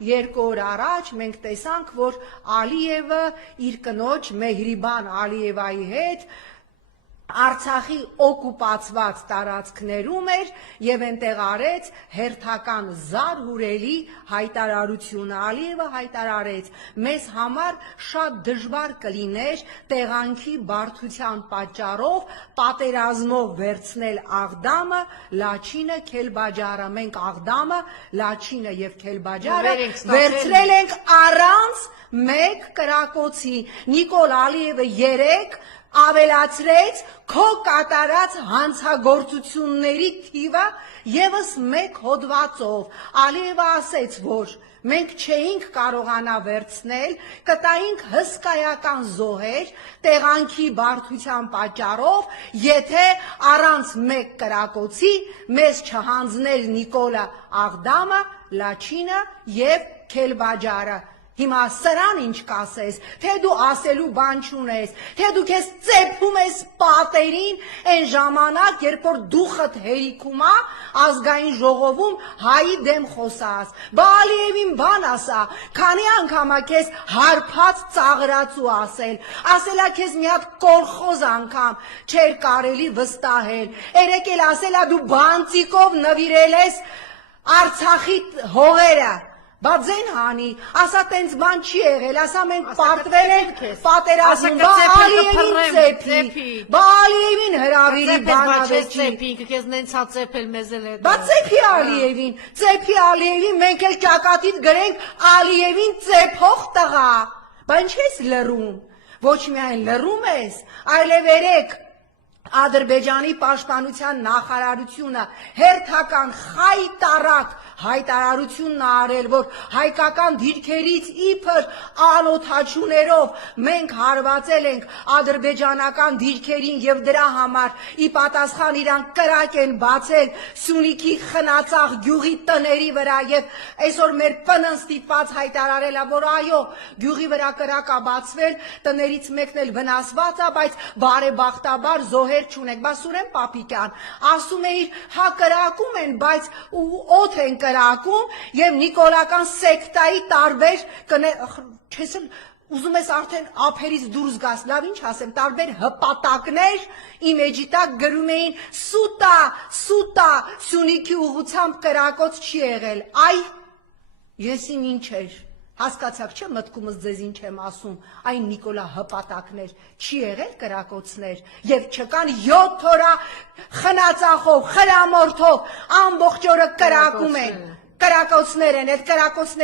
2 օր առաջ մենք տեսանք, որ Ալիևը իր կնոջ Մեհրիբան Ալիևայի հետ Արցախի օկուպացված տարածքներում էր եւ այնտեղ արեց հերթական զարհուրելի հայտարարությունը Ալիևը հայտարարեց մեզ համար շատ դժվար կլիներ տեղանքի բարդության պատճառով պատերազմով վերցնել Աղդամը, Լաչինը, Քելբաջարը մենք Աղդամը, Լաչինը եւ Քելբաջարը վերցրել ենք առանց մեկ կրակոցի Նիկոլ Ալիևը 3 ավելացրեց քո կատարած հանցագործությունների թիվը եւս մեկ հոդվածով Ալիևը ասեց որ մենք չէինք կարողանա վերցնել կտայինք հսկայական զոհեր տեղանքի բարդության պատճառով եթե առանց մեկ կրակոցի մեզ չհանձներ Նիկոլը Աղդամը Լաչինը եւ Քելբաջարը Հիմա սրան ինչ կասես, թե դու ասելու բան չունես, թե դու քեզ ծեփում ես պատերին այն ժամանակ, երբ որ դուխդ հերիքում է, ազգային ժողովում հայի դեմ խոսած, բա Ալիևին բան ասա, քանի անգամ է քեզ հարբած ծաղրացու ասելա քեզ մի հատ կոլխոզ անգամ չէր կարելի վստահել, երեկ էլ ասելա դու բանտիկով նվիրել ես Արցախի հողերը Բա ձեն հանի, ասա տենց բան չի եղել, ասա մենք պարտվել ենք պատերազմում, բա Ալիևին ծեփի, բա Ալիևին հրավիրի բանավեճի, քեզ նենց հա ծեփել մեզ էլ հետ։ Բա ծեփի Ալիևին, մենք էլ ճակատիդ գրենք Ալիևին ծեփող տղա, բա ինչ ես լռում, ոչ միայն լռում ես, այլև երեք Ադրբեջանի պաշտպանության նախարարությունը հերթական խայտարակ հայտարարությունն արել, որ հայկական դիրքերից իբր անօթաչուներով մենք հարվածել ենք ադրբեջանական դիրքերին եւ դրա համար ի պատասխան իրանք կրակ են բացել Սյունիքի խնածաղ գյուղի տների վրա եւ այսօր մեր ՊՆ-ն ստիպված հայտարարել է, որ այո, գյուղի վրա կրակ է բացվել, տներից մեկն էլ վնասված է, բայց բարեբախտաբար զոհեր չունենք, բա Սուրեն Պապիկյան ասում էիր, հա կրակում են, բայց օդ են կրակում եւ նիկոլական սեկտայի տարբեր չես ուզում ես արդեն ափերից դուրս գաս, լավ ինչ ասեմ, տարբեր հպատակներ իմ էջի տակ գրում էին սուտա, Սյունիքի ուղղությամբ կրակոց չի եղել, այ եսին ինչ էր Հասկացաք չէ մտքումս ձեզ ինչ եմ ասում, այն Նիկոլա հպատակներ, չի եղել կրակոցներ եւ չկան 7 օր խնածախով, խրամորդով ամբողջ օրը կրակում են, կրակոցներ են, այդ կրակոցները